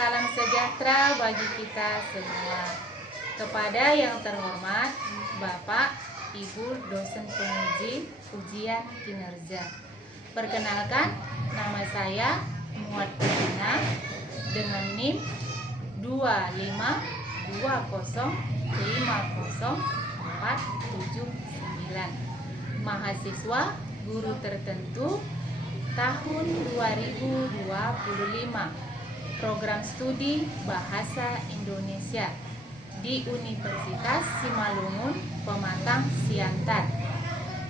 salam sejahtera bagi kita semua. Kepada yang terhormat Bapak, Ibu dosen penguji ujian kinerja. Perkenalkan, nama saya Muad Perdina dengan NIM 252050479. Mahasiswa guru tertentu tahun 2025. Program studi Bahasa Indonesia di Universitas Simalungun, Pematang Siantar.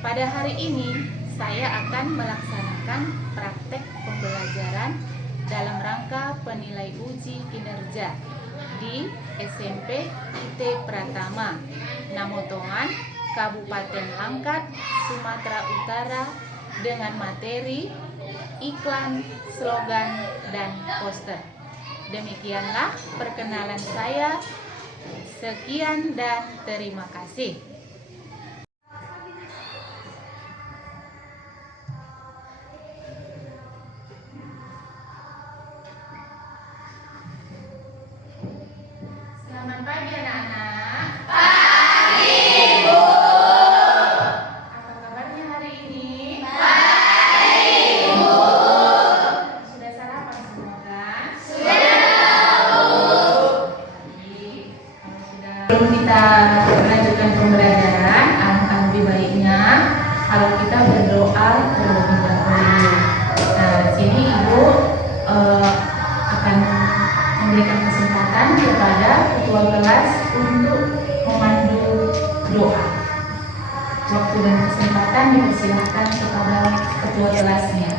Pada hari ini saya akan melaksanakan praktek pembelajaran dalam rangka penilai uji kinerja di SMP IT Pratama, Namotongan, Kabupaten Langkat, Sumatera Utara dengan materi iklan, slogan, dan poster. Demikianlah perkenalan saya. Sekian dan terima kasih. Selamat pagi anak-anak. Pagi, Bu. Apa kabarnya hari ini? Baik, Bu. Sudah sarapan semua kan? Sudah, Bu. Sebelum kita melanjutkan pembelajaran, alangkah lebih baiknya kalau kita berdoa terlebih dahulu. Nah, di sini Ibu akan memberikan kesempatan kepada ketua kelas untuk memandu doa. Waktu dan kesempatan dipersilahkan kepada ketua kelasnya.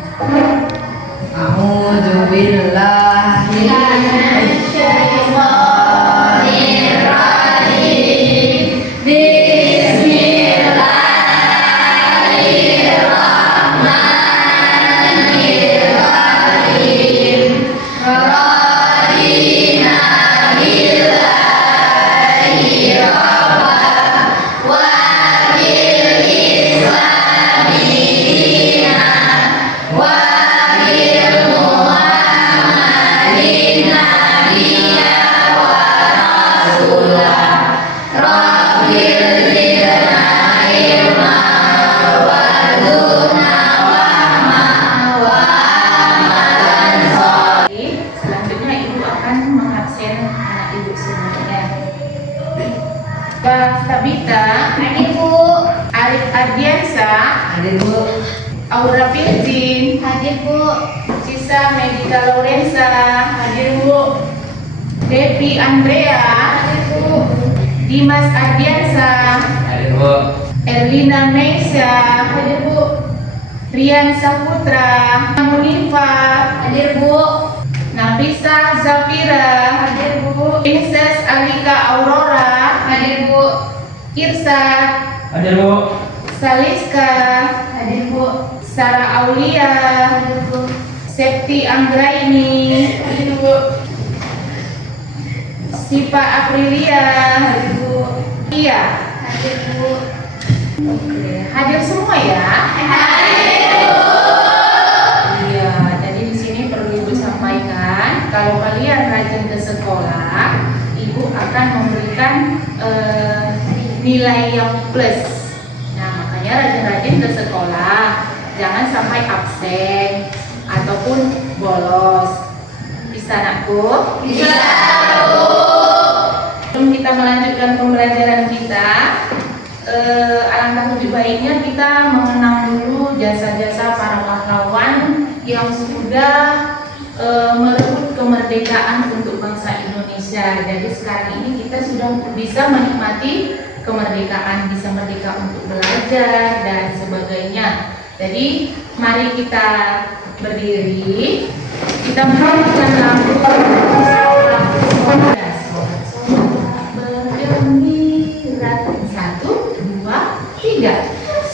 A'udzu billahi minasyaitonir rajim. Bismillahirrahmanirrahim. Radina billahi rabban wa bil islami dinan wa bil Muhammadin nabiyya wa rasulah. Rabbil zidna ilma warzuqna fahma wa amalan shalih. Selanjutnya Ibu akan mengabsen anak Ibu semuanya. Mbak Tabita, Hadir, Bu. Arif Ardiansa, Hadir, Bu. Aura Firzin, Hadir, Bu. Sisa Medika Lorenza, hadir Bu. Devi Andrea, Hadir, Bu. Dimas Ardiansa, Hadir, Bu. Erlina Meisha, Hadir, Bu. Rian Saputra, Munifa, Hadir, Bu. Nafisa Zafira, Hadir, Bu. Princess Alika Aurora, Hadir, Bu. Irsad, Hadir, Bu. Saliska, Hadir, Bu. Sarah Aulia, Hadir, Bu. Septi Anggraini, Hadir, Bu. Sipa Aprilia, Hadir, Bu. Iya. Hadir, Bu. Oke, hadir semua ya. Hadir, Bu. Iya, jadi di sini perlu Ibu sampaikan kalau kalian rajin ke sekolah, Ibu akan memberikan nilai yang plus. Nah, makanya rajin-rajin ke sekolah, jangan sampai absen ataupun bolos. Bisa nakku? Bisa, Bu. Sebelum kita melanjutkan pembelajaran kita, alangkah lebih baiknya kita mengenang dulu jasa-jasa para pahlawan yang sudah merebut kemerdekaan untuk bangsa Indonesia. Jadi sekarang ini kita sudah bisa menikmati kemerdekaan, bisa merdeka untuk belajar dan sebagainya. Jadi mari kita berdiri, kita mengharumkan lampu bergembira. 1, 2, 3.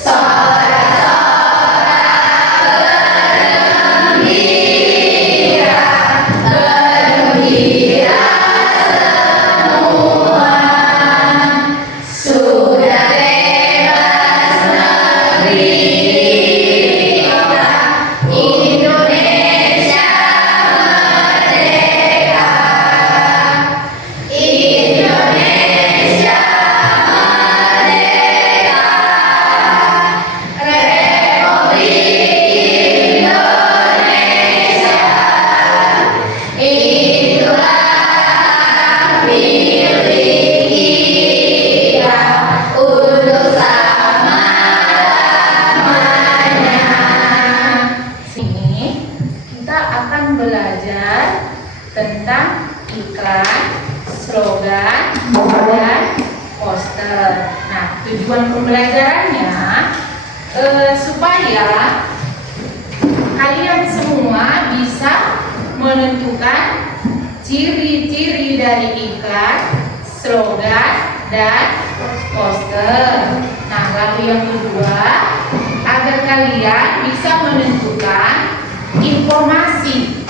Sorak-sorak bergembira, bergembira semua. Sudah bebas negeri kita, Indonesia merdeka. tentang iklan, slogan, dan poster. Nah, tujuan pembelajarannya supaya kalian semua bisa menentukan ciri-ciri dari iklan, slogan, dan poster. Nah, lalu yang kedua, agar kalian bisa menentukan informasi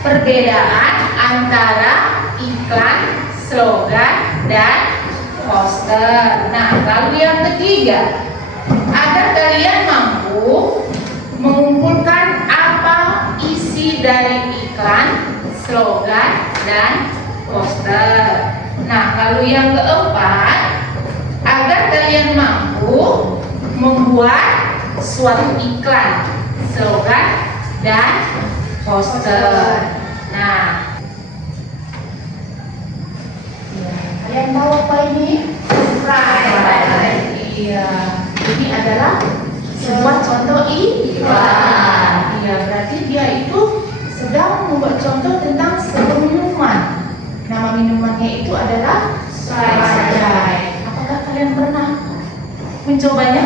perbedaan antara iklan, slogan, dan poster. Nah, lalu yang ketiga, agar kalian mampu mengumpulkan apa isi dari iklan, slogan, dan poster. Nah, lalu yang keempat, agar kalian mampu membuat suatu iklan, slogan, dan poster. Nah, kalian tahu apa ini? Iya, ini adalah sebuah contoh iklan. Iya, berarti dia itu sedang membuat contoh tentang sebuah minuman. Nama minumannya itu adalah Sprite. Apakah kalian pernah mencobanya?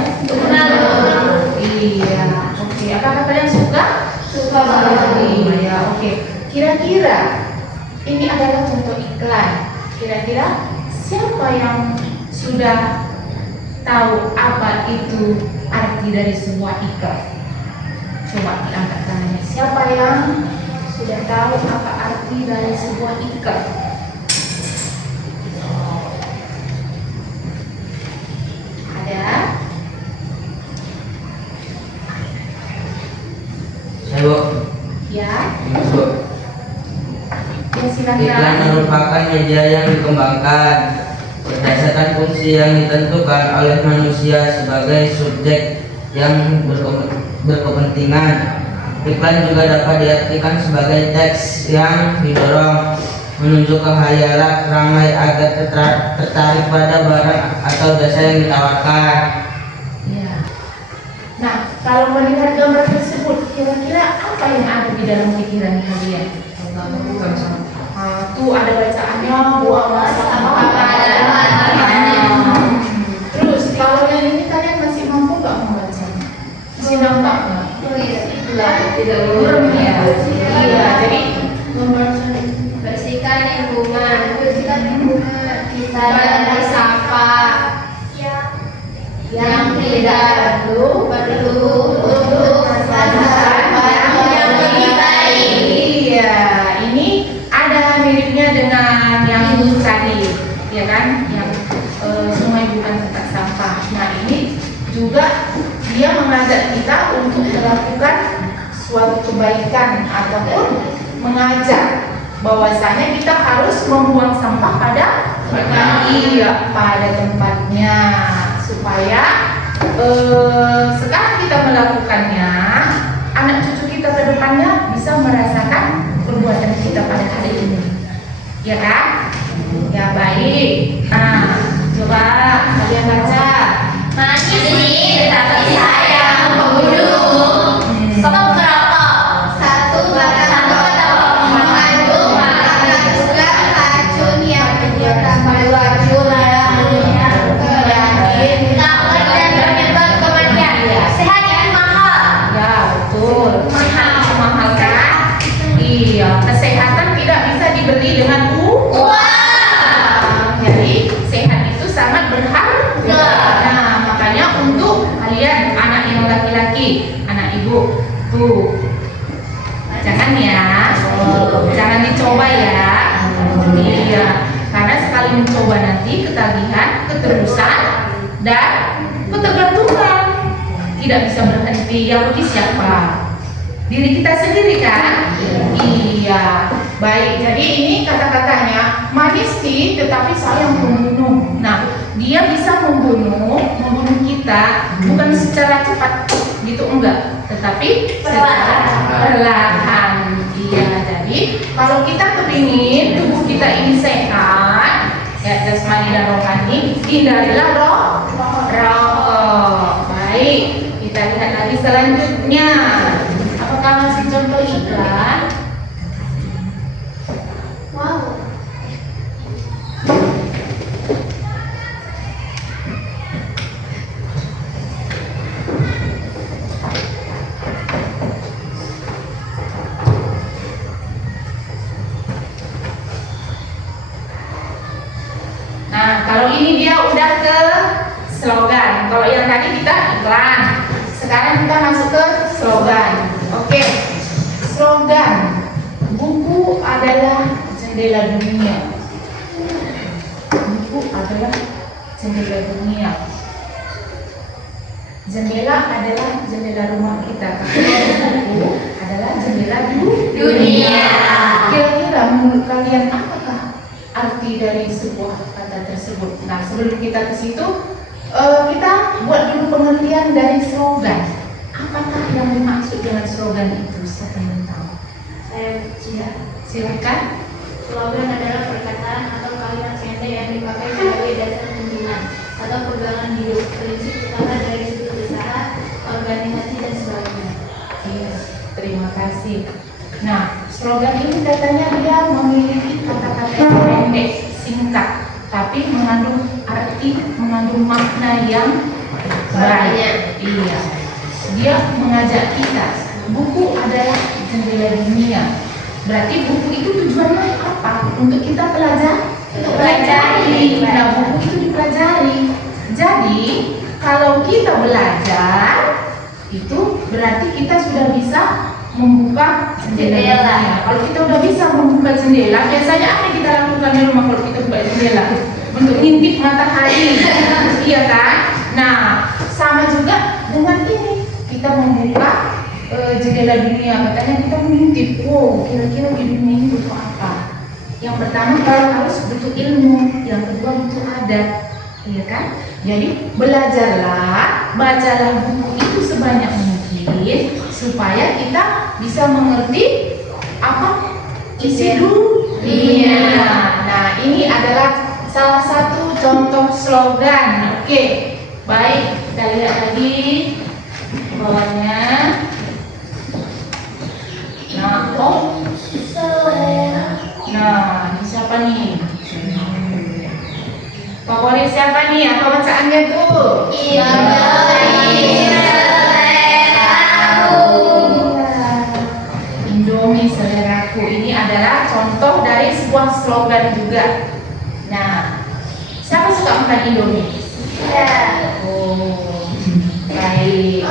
Iya, oke. Apakah kalian suka? Suka banget. Iya, oke. Kira-kira ini adalah contoh iklan. Kira-kira siapa yang sudah tahu apa itu arti dari sebuah iklan? Coba diangkat tangannya. Siapa yang sudah tahu apa arti dari sebuah iklan? Ada? Saya Bu. Ya? Ini Bu. Ya, silakan. Iklan merupakan media yang dikembangkan berdasarkan fungsi yang ditentukan oleh manusia sebagai subjek yang berkepentingan. Iklan juga dapat diartikan sebagai teks yang didorong menunjuk kekhayalan ramai agar tertarik pada barang atau jasa yang ditawarkan. Ya. Nah, kalau melihat gambar tersebut, kira-kira apa yang ada di dalam pikiran kalian? Tuh ada bacaannya, buang sampah pada tempatnya. Terus kalau yang ini kalian masih mampu nggak membacanya? Masih nampak nggak? Tidak Ya. Iya, jadi bersihkan lingkungan, kita dari sampah yang tidak perlu untuk masyarakat yang lebih baik. iya, ini ada miripnya dengan yang tadi, ya kan? Yang sungai bukan tempat sampah. Nah, ini juga dia mengajak kita untuk melakukan suatu kebaikan ataupun mengajak bahwasanya kita harus membuang sampah pada tempatnya supaya sekarang kita melakukannya, anak cucu kita ke depannya bisa merasakan perbuatan kita pada hari ini, ya kan? Ya, baik. Nah, coba kalian baca. Manis ini tetapi sayang membunuh. Stop merokok. Satu batang mengandung 400 gram racun yang menyebabkan racun yang penyakit kanker dan penyebab kematian. Sehat itu mahal. Ya, betul. Mahal kan? Iya, kesehatan tidak bisa dibeli dengan uang. Jadi sehat itu sangat berharga. Nah, makanya untuk kalian anak yang laki-laki, anak ibu, tuh jangan ya, jangan dicoba ya. Iya, karena sekali mencoba nanti ketagihan, keterusan, dan ketergantungan tidak bisa berhenti. Yang rugi siapa? Diri kita sendiri kan? Iya. Baik, jadi ini kata-katanya manis sih, tetapi sayang membunuh. Nah, dia bisa membunuh kita bukan secara cepat gitu, enggak, tetapi secara perlahan. Iya, jadi kalau kita kepingin tubuh kita ini sehat, ya jasmani dan rohani, hindarilah rokok. Baik, kita lihat lagi selanjutnya. Apakah masih contoh iklan? tadi kita iklan. Sekarang kita masuk ke slogan. Oke. Slogan. Buku adalah jendela dunia. Buku adalah jendela dunia. Jendela adalah jendela rumah kita. Buku adalah jendela Dunia. Kira-kira menurut kalian apakah arti dari sebuah kata tersebut? Nah, sebelum kita ke situ, kita buat dulu pengertian dari slogan. Apakah yang dimaksud dengan slogan itu? Siapa yang tahu? Silakan. Slogan adalah perkataan atau kalimat pendek yang dipakai sebagai dasar pimpinan atau pegangan hidup, prinsip utama dari suatu usaha, organisasi dan sebagainya. Iya, terima kasih. Nah, slogan ini katanya dia memiliki kata-kata yang pendek, singkat, tapi mengandung arti, mengandung makna yang banyak. Iya, dia mengajak kita. Buku adalah jendela dunia. Berarti buku itu tujuannya apa? Untuk kita pelajari. Untuk pelajari. Nah, buku itu dipelajari. Jadi, kalau kita belajar, itu berarti kita sudah bisa membuka jendela. Kalau kita udah bisa membuka jendela, biasanya apa yang kita lakukan di rumah kalau kita buka jendela? Untuk ngintip matahari, iya kan? Nah, sama juga dengan ini, kita membuka jendela dunia. Katanya kita mengintip, wow, kira-kira di dunia ini butuh apa? Yang pertama harus butuh ilmu, yang kedua butuh adat, iya kan? Jadi belajarlah, bacalah buku itu sebanyak mungkin supaya kita bisa mengerti apa isi dunia. Nah, ini adalah salah satu contoh slogan. Oke, baik, kita lihat lagi bawahnya. Nah, nah, ini siapa nih? Favorit siapa nih? Apa bacaannya tuh? Indomie seleraku. Ini adalah contoh dari sebuah slogan juga. Nah, siapa suka makan Indomie? Oh, baik.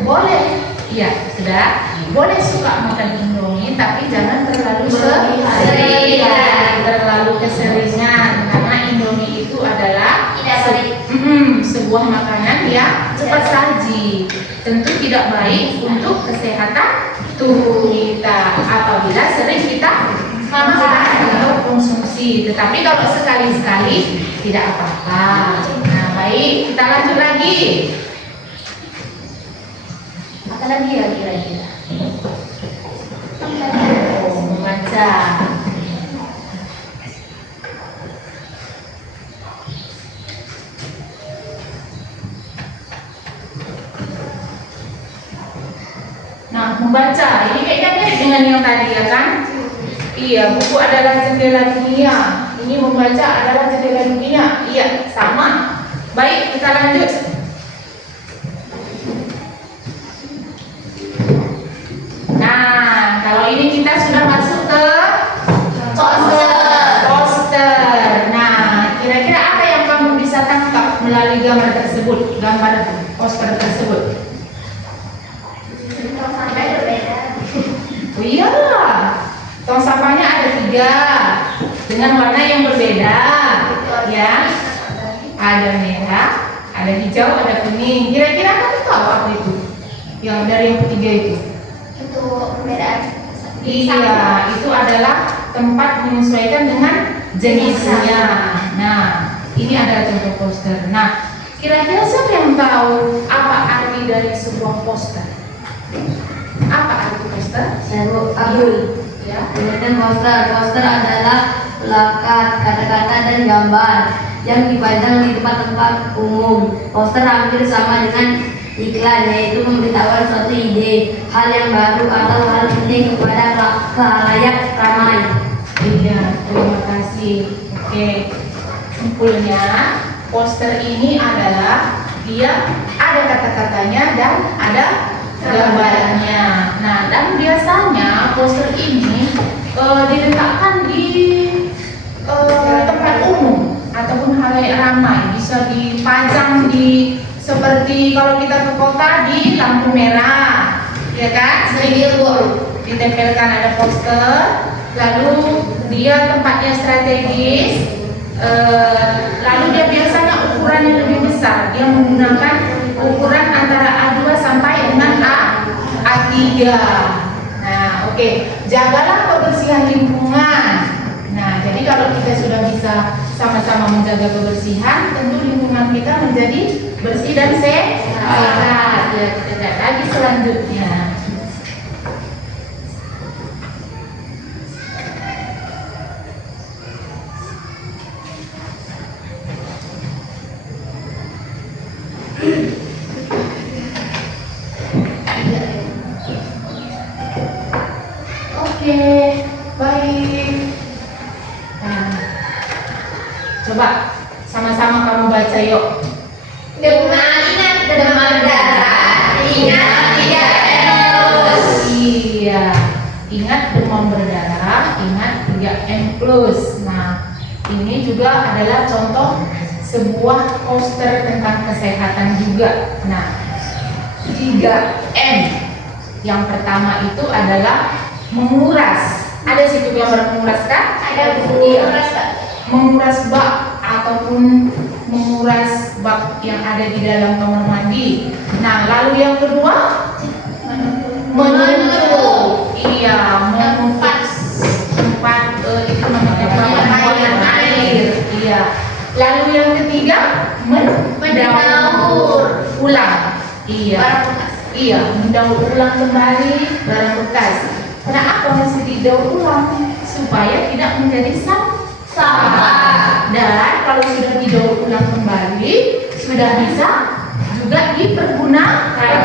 Boleh. Iya, sudah. Boleh suka makan Indomie, tapi jangan terlalu sering, terlalu keseringan, karena Indomie itu adalah sebuah makanan yang cepat saji, tentu tidak baik untuk kesehatan tubuh kita apabila sering kita makan atau konsumsi. Tetapi kalau sekali-sekali tidak apa-apa. Nah, baik, kita lanjut lagi. Apa lagi ya kira-kira? Membaca. Nah, membaca ini kayaknya mirip dengan yang tadi ya kan? Iya, buku adalah jendela dunia. Ini membaca adalah jendela dunia. Iya, sama. Baik, kita lanjut. Nah, kalau ini kita sudah masuk ke poster. Nah, kira-kira apa yang kamu bisa tangkap melalui gambar tersebut, gambar poster tersebut? Oh iya, tong sampahnya ada 3 dengan warna yang berbeda, ya. Ada merah, ada hijau, ada kuning. Kira-kira kamu tahu apa itu? Yang dari yang ketiga itu? Itu perbedaan. Iya, itu adalah tempat menyesuaikan dengan jenisnya. Nah, ini adalah contoh poster. Nah, kira-kira siapa yang tahu apa arti dari sebuah poster? Apa arti poster? Abdul. Ya. Kemudian poster adalah plakat, kata-kata dan gambar yang dipajang di tempat-tempat umum. Poster hampir sama dengan iklan, yaitu memberitahukan suatu ide, hal yang baru atau hal penting kepada khalayak ramai. Iya, terima kasih. Oke, simpulnya poster ini adalah dia ada kata-katanya dan ada gambarnya. Nah, dan biasanya poster ini diletakkan di tempat umum ataupun halayak ramai, bisa dipajang di seperti seperti kalau kita ke kota di lampu merah, ya kan? Sering ditempelkan ada poster, lalu dia tempatnya strategis, lalu dia biasanya ukurannya lebih besar. Dia menggunakan ukuran antara A2 sampai dengan A3. Nah, oke. Jagalah kebersihan lingkungan. Nah, jadi kalau kita sudah bisa sama-sama menjaga kebersihan, tentu lingkungan kita menjadi bersih dan sehat. Ya, kita lihat lagi selanjutnya. Oke, baik. Nah, coba sama-sama kamu baca yuk. Ingat demam berdarah, ingat 3M+. Iya, ingat demam berdarah, ingat 3M+. Nah, ini juga adalah contoh sebuah poster tentang kesehatan juga. Nah, 3M. Yang pertama itu adalah menguras. Ada situ gambar menguras kan? Ada Menguras, Kak. Menguras bak ataupun menguras bak yang ada di dalam kamar mandi. Nah, lalu yang kedua menentu. Iya, tempat itu namanya penyampaian air. Iya. Lalu yang ketiga mendaur ulang. Iya. Iya, mendaur ulang kembali barang bekas. Kenapa mesti didaur ulang? Supaya tidak menjadi sampah. Dan kalau sudah didaur ulang kembali, sudah bisa juga dipergunakan.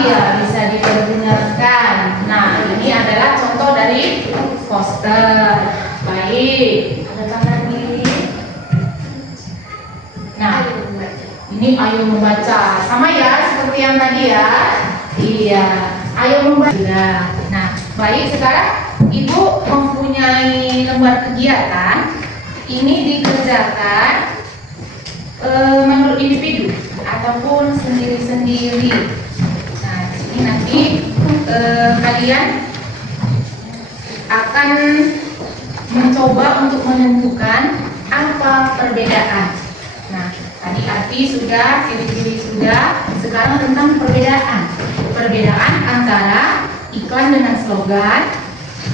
Iya, bisa dipergunakan. Nah, ini adalah contoh dari poster. Baik, ada lagi. Nah, ini ayo membaca. Sama ya, seperti yang tadi ya. Iya, ayo membaca. Nah, baik, sekarang Ibu mempunyai lembar kegiatan. Ini dikerjakan menurut individu ataupun sendiri-sendiri. Nah, ini nanti kalian akan mencoba untuk menentukan apa perbedaan. Nah, tadi arti sudah, ciri-ciri sudah, sekarang tentang perbedaan. Perbedaan antara iklan dengan slogan,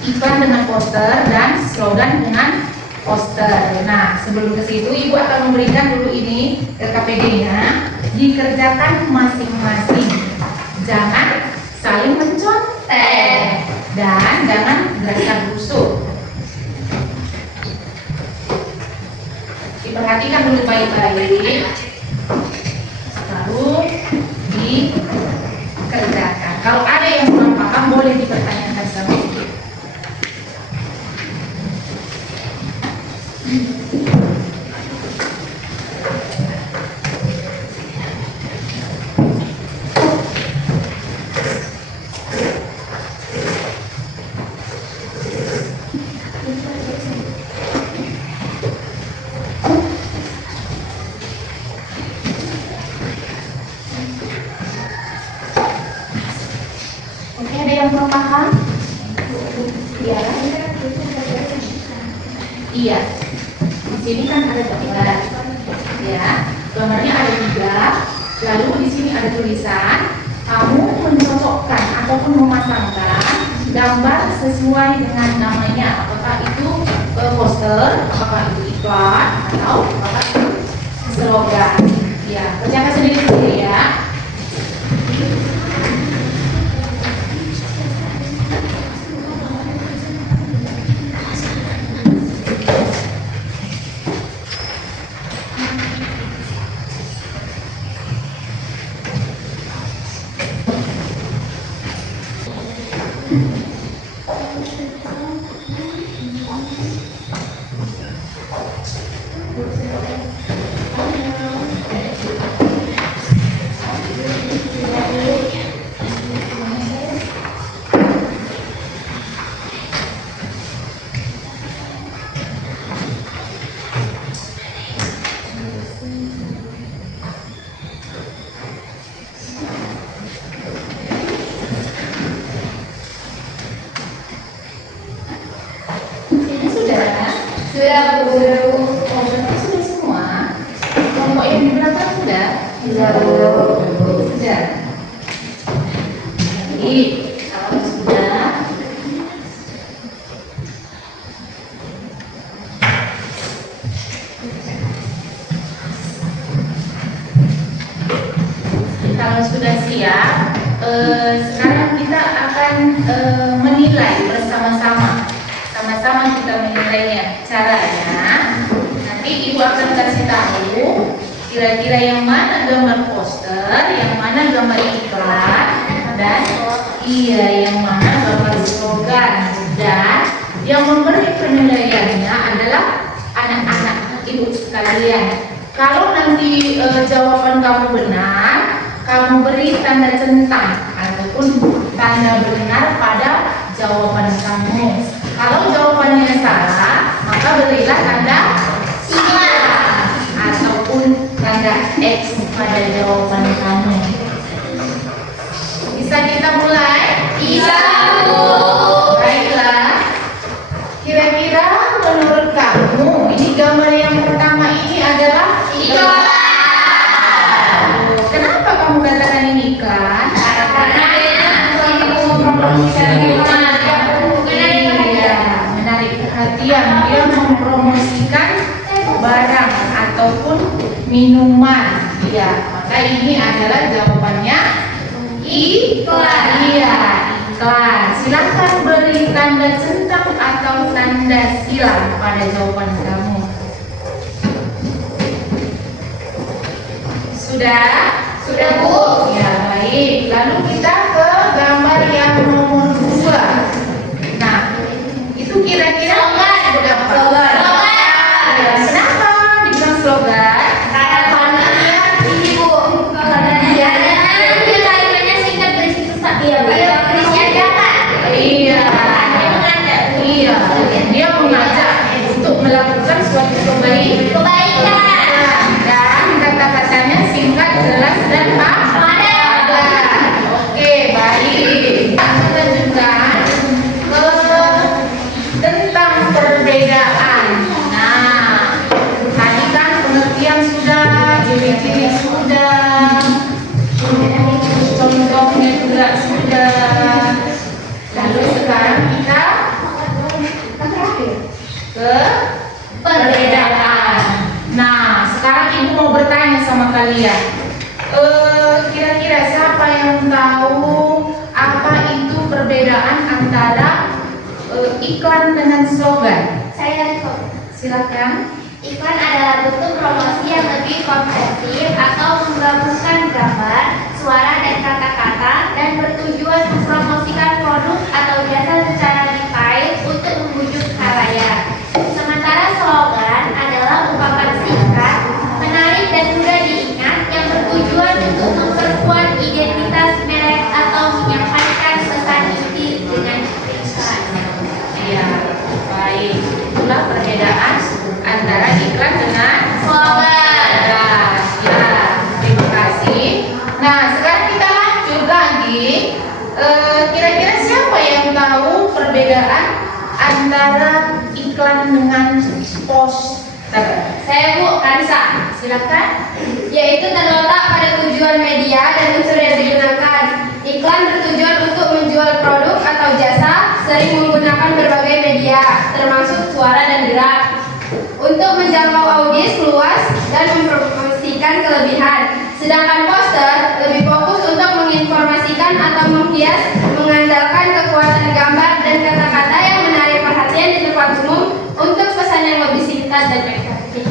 iklan dengan poster, dan slogan dengan poster. Nah, sebelum ke situ Ibu akan memberikan dulu ini RKPD-nya, dikerjakan masing-masing. Jangan saling mencontek dan jangan gerakan busuk. Diperhatikan dulu baik-baik, lalu dikerjakan. Kalau ada yang kurang paham boleh dipertanyakan sama Ibu. Oke, ada yang kurang paham? Iya. Iya. Di sini kan ada gambar. Ya, gambarnya ada 3. Lalu di sini ada tulisan. Kamu mencocokkan ataupun memasangkan gambar sesuai dengan namanya. Apakah itu poster, apakah itu iklan, atau apakah itu slogan. Ya, kerjakan sendiri-sendiri ya. Sudah, Bu. Oh, berarti sudah semua. Kelompok yang di belakang sudah? Sudah, Bu. Sudah. Jadi, kalau sudah, kalau sudah siap, sekarang kita akan menilai bersama-sama. Sama-sama kita menilainya. Caranya, nanti Ibu akan kasih tahu kira-kira yang mana gambar poster, yang mana gambar iklan, dan yang mana gambar slogan. Dan yang memberi penilaiannya adalah anak-anak Ibu sekalian. Kalau nanti jawaban kamu benar, kamu beri tanda centang ataupun tanda benar pada jawaban kamu. Kalau jawabannya salah, maka berilah tanda silang ataupun tanda X pada jawaban kamu. Bisa kita mulai? Bisa, Bu. Baiklah. Kira-kira menurut kamu, ini gambar yang pertama ini adalah Iklan. Kenapa kamu katakan ini iklan? Karena Mempromosikan Iya, menarik perhatian. Dia mempromosikan barang ataupun minuman. Ya, maka ini adalah jawabannya iklan. Iya, iklan. Silakan beri tanda centang atau tanda silang pada jawaban kamu. Sudah? Sudah, Bu. Ya, baik. Lalu kita ke gambar yang nomor 2. Nah, itu kira-kira Slogan. berapa? Slogan. Ya, kenapa dibilang slogan? Karena ini, Bu. Karena dia kalimatnya singkat berisi pesan. Iya, berisinya jangan. Iya. Iya. Dia mengajak untuk melakukan suatu kebaikan. Dan kata-katanya singkat, jelas dan padat. Oke, baik. Kita lanjutkan ke tentang perbedaan. Nah, tadi kan pengertian sudah, ciri-ciri sudah, contohnya juga sudah. Lalu sekarang kita ke perbedaan. Nah, sekarang Ibu mau bertanya sama kalian. Kira-kira siapa yang tahu apa itu perbedaan antara iklan dengan slogan? Saya Silakan. iklan adalah bentuk promosi yang lebih komprehensif atau menggabungkan gambar, suara, dan kata-kata dan bertujuan mempromosikan produk atau jasa secara detail untuk membujuk khalayak. Sementara slogan adalah ungkapan singkat, menarik dan mudah diingat yang bertujuan untuk memperkuat identitas merek atau menyampaikan pesan inti dengan ringkas. Iya, baik. Itulah perbedaan antara iklan dengan Slogan. Ya, terima kasih. Nah, sekarang kita lanjut lagi. Kira-kira siapa yang tahu perbedaan antara iklan dengan poster? Saya, Bu, Kansa. Silakan. Yaitu terletak pada tujuan media dan unsur yang digunakan. Iklan bertujuan untuk menjual produk atau jasa, sering menggunakan berbagai media, termasuk suara dan gerak, untuk menjangkau audiens luas dan mempromosikan kelebihan. Sedangkan poster lebih fokus untuk menginformasikan atau menghias, mengandalkan kekuatan gambar dan kata-kata yang menarik perhatian di tempat umum untuk pesan yang lebih singkat dan efektif.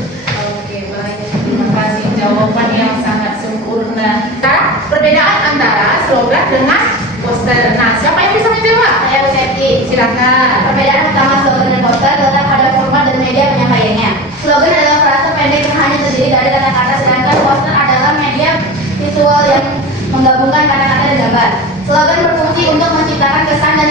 Oke, baik. Terima kasih. Jawaban yang sangat sempurna. Nah, perbedaan antara slogan dengan poster. Nah, siapa yang bisa menjawab? Saya Bu Septi. Silakan. Perbedaan utama slogan dan poster terletak pada format dan media penyampaiannya. Slogan adalah frase pendek yang hanya terdiri dari kata-kata, sedangkan poster adalah media visual yang menggabungkan kata-kata dan gambar. Slogan berfungsi untuk menciptakan kesan dan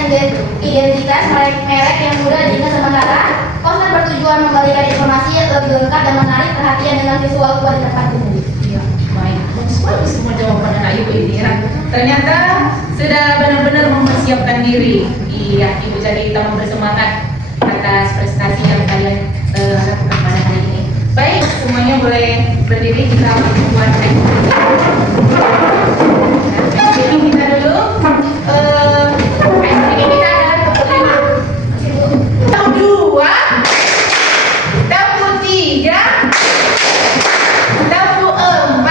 identitas merek yang mudah diingat, sementara poster bertujuan memberikan informasi yang lebih lengkap dan menarik perhatian dengan visual kuat di tempat umum. Iya, baik. Bagus semua jawaban anak Ibu ini ya. Ternyata sudah benar-benar mempersiapkan diri. Iya, Ibu jadi tambah bersemangat atas prestasi yang kalian harapkan pada hari ini. Baik, semuanya boleh berdiri, kita membuat jadi kita dulu. Ini kita adalah pertama. Tahun 2, tahun 3, tahun 4,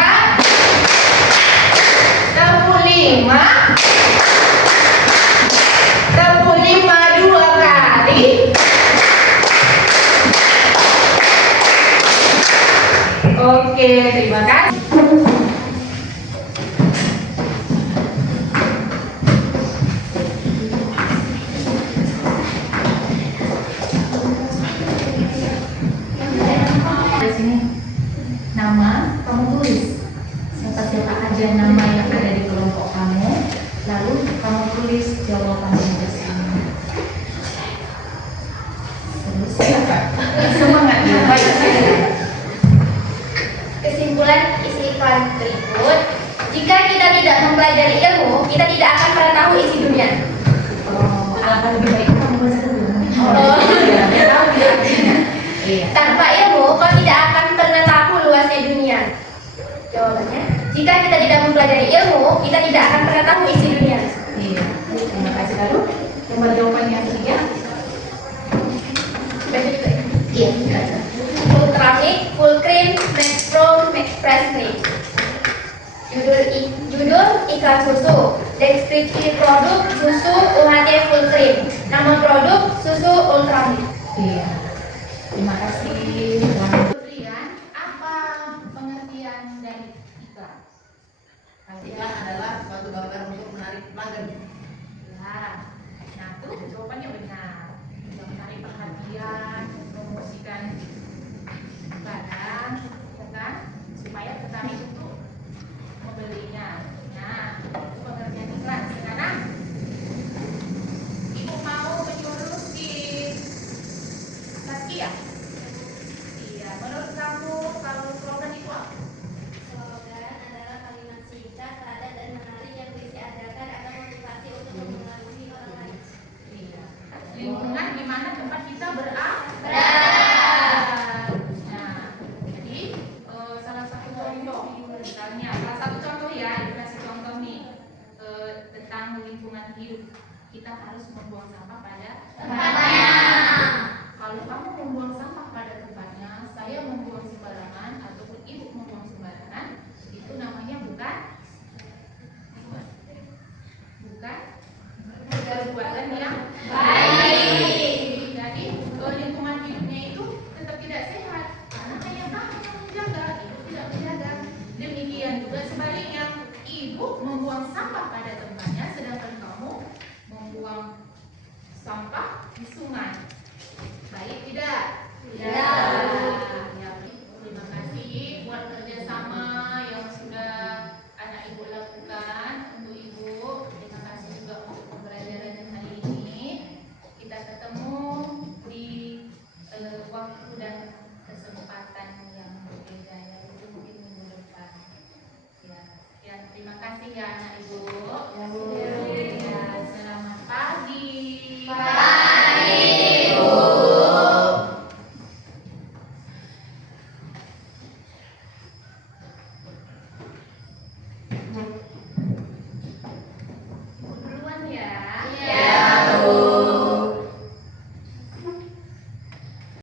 tahun 5, tahun 5 2 kali. Oke, terima kasih. Di sini nama kamu tulis siapa-siapa aja nama yang ada di kelompok kamu, lalu kamu tulis jawabannya di sini. Terus semangat ya, baik. Kesimpulan isi iklan berikut, jika kita tidak mempelajari ilmu, kita tidak akan pernah tahu isi dunia. Alangkah lebih baik kamu baca dulu. Oh. Biar tahu dia artinya. Iya. Tanpa ilmu, kau tidak akan pernah tahu luasnya dunia. Jawabannya, jika kita tidak mempelajari ilmu, kita tidak akan pernah tahu isi dunia. Iya. Terima kasih. Lalu nomor jawaban yang ketiga. Baca juga ya? Iya. Baca. Ultramilk, full cream, max pro, max fresh cream. Judul iklan susu. Deskripsi produk susu UHT full cream. Nama produk susu Ultramilk. Iya. Terima kasih. Kemudian apa pengertian dari iklan? Iklan adalah suatu gambar untuk menarik pelanggan. Ya. Nah, tuh jawabannya benar. Yang menarik perhatian, mempromosikan barang, ya kan? Supaya petani itu membelinya. Nah, itu pengertian iklan. Sekarang ibu mau menyuruh si Saskia. Iya, menurut kamu kalau slogan itu apa? Slogan adalah kalimat singkat, padat, dan menarik yang berisi ajakan atau motivasi untuk mempengaruhi orang lain. Iya. Lingkungan di mana tempat kita berada. Nah, jadi salah satu contoh, misalnya salah satu contoh ya, dikasih contoh nih tentang lingkungan hidup. Kita harus membuang sampah pada tempatnya. Kalau kamu membuang sampah pada tempatnya, saya membuang sembarangan ataupun ibu membuang sembarangan, itu namanya bukan